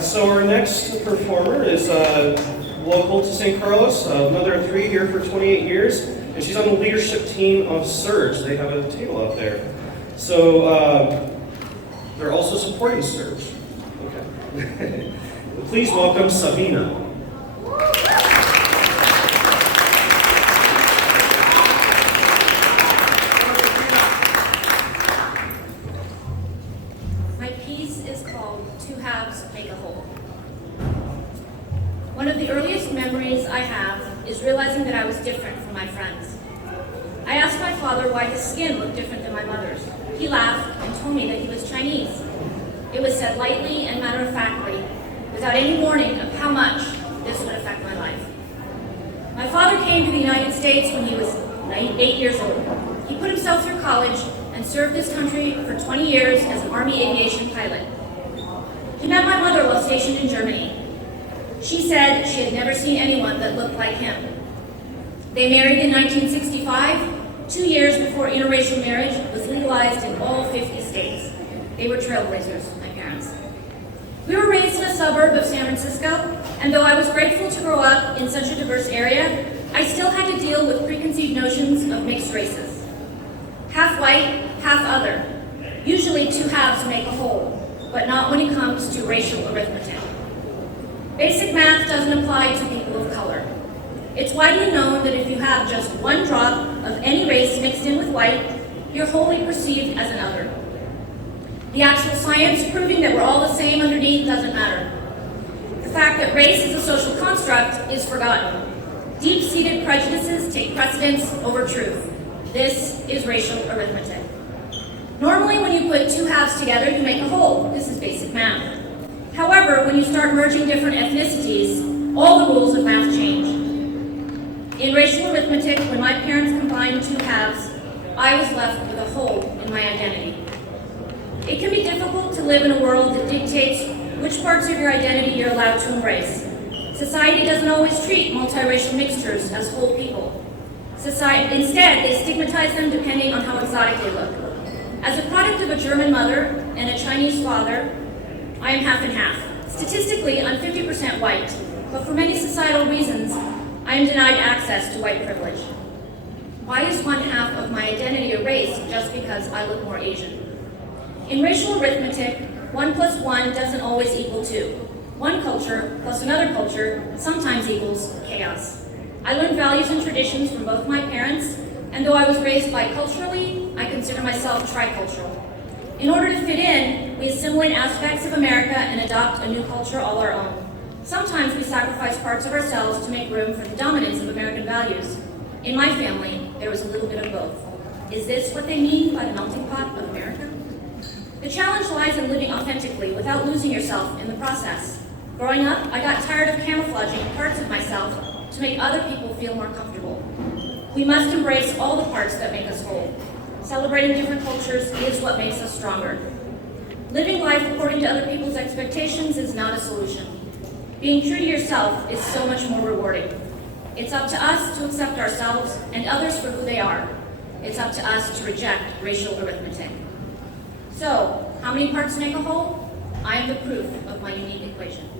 So our next performer is local to St. Carlos, mother of three, here for 28 years, and she's on the leadership team of Surge. They have a table out there. So they're also supporting Surge. Okay. Please welcome Sabine. Halves Make a Whole. One of the earliest memories I have is realizing that I was different from my friends. I asked my father why his skin looked different than my mother's. He laughed and told me that he was Chinese. It was said lightly and matter-of-factly, without any warning of how much this would affect my life. My father came to the United States when he was 8 years old. He put himself through college and served this country for 20 years as an Army aviation pilot. He met my mother while stationed in Germany. She said she had never seen anyone that looked like him. They married in 1965, 2 years before interracial marriage was legalized in all 50 states. They were trailblazers, my parents. We were raised in a suburb of San Francisco, and though I was grateful to grow up in such a diverse area, I still had to deal with preconceived notions of mixed races. Half white, half other. Usually two halves make a whole, but not when it comes to racial arithmetic. Basic math doesn't apply to people of color. It's widely known that if you have just one drop of any race mixed in with white, you're wholly perceived as an other. The actual science proving that we're all the same underneath doesn't matter. The fact that race is a social construct is forgotten. Deep-seated prejudices take precedence over truth. This is racial arithmetic. Normally, when you put two halves together, you make a whole. This is basic math. However, when you start merging different ethnicities, all the rules of math change. In racial arithmetic, when my parents combined two halves, I was left with a hole in my identity. It can be difficult to live in a world that dictates which parts of your identity you're allowed to embrace. Society doesn't always treat multiracial mixtures as whole people. Instead, they stigmatize them depending on how exotic they look. As a product of a German mother and a Chinese father, I am half and half. Statistically, I'm 50% white, but for many societal reasons, I am denied access to white privilege. Why is one half of my identity erased just because I look more Asian? In racial arithmetic, 1 plus 1 doesn't always equal 2. One culture plus another culture sometimes equals chaos. I learned values and traditions from both my parents, and though I was raised biculturally, I consider myself tricultural. In order to fit in, we assimilate aspects of America and adopt a new culture all our own. Sometimes we sacrifice parts of ourselves to make room for the dominance of American values. In my family, there was a little bit of both. Is this what they mean by the melting pot of America? The challenge lies in living authentically without losing yourself in the process. Growing up, I got tired of camouflaging parts of myself to make other people feel more comfortable. We must embrace all the parts that make us whole. Celebrating different cultures is what makes us stronger. Living life according to other people's expectations is not a solution. Being true to yourself is so much more rewarding. It's up to us to accept ourselves and others for who they are. It's up to us to reject racial arithmetic. So, how many parts make a whole? I am the proof of my unique equation.